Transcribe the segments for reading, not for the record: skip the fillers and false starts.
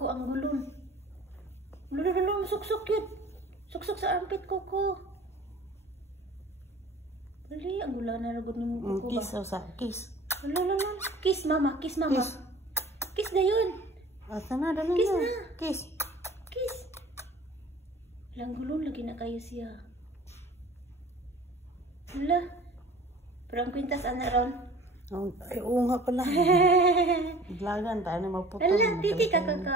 Koko ang gulon. Lulululul, suksok yun. Suksok sa armpit, Koko. Dali, ang gula na ragod ni mo, Koko ba? Kiss, Osa. Kiss. Lululul. Kiss, mama. Kiss, mama. Kiss. Kiss na yun. Asa na, dali Kiss na. na. Kiss. Kiss. Lang gulon, lagi na kayo siya. Hala. Parang kwintas, anak ron. Ay, oo nga pala. Vlogan tayo na magputol. Ala, titi ka kaka.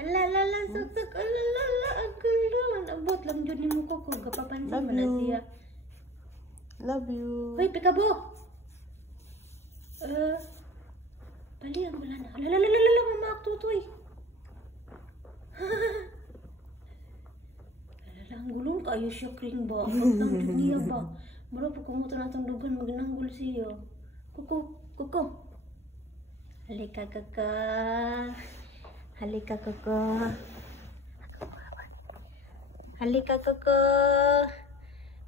Ala, suksok. Ala, ang gulon. Abot lang dyan ni mo, Koko. Kapapansin mo na siya. Love you. Hoy, pikabo. Bali, ang wala na. Ala, mama, tutoy. Ala, ang gulong kayo siya, kring ba? Ang tangkid niya ba? Mara po kumuto na itong dugan, magnanggol siya. Kuko. Halika, kaka. Halika, Koko. Halika, Koko.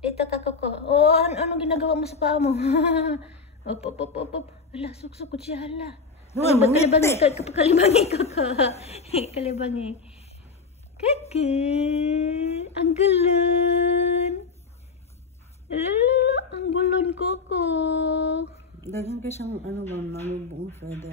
Dito ka, Koko. Oh, ano ginagawa mo sa paa mo? Op. Hala, suksok ko siya, hala. Kalibangi, Koko. Kalibangi. Kaka. Ang gulon. Ang gulon, Koko. Daghan ka siyang ano ba, malubong feather.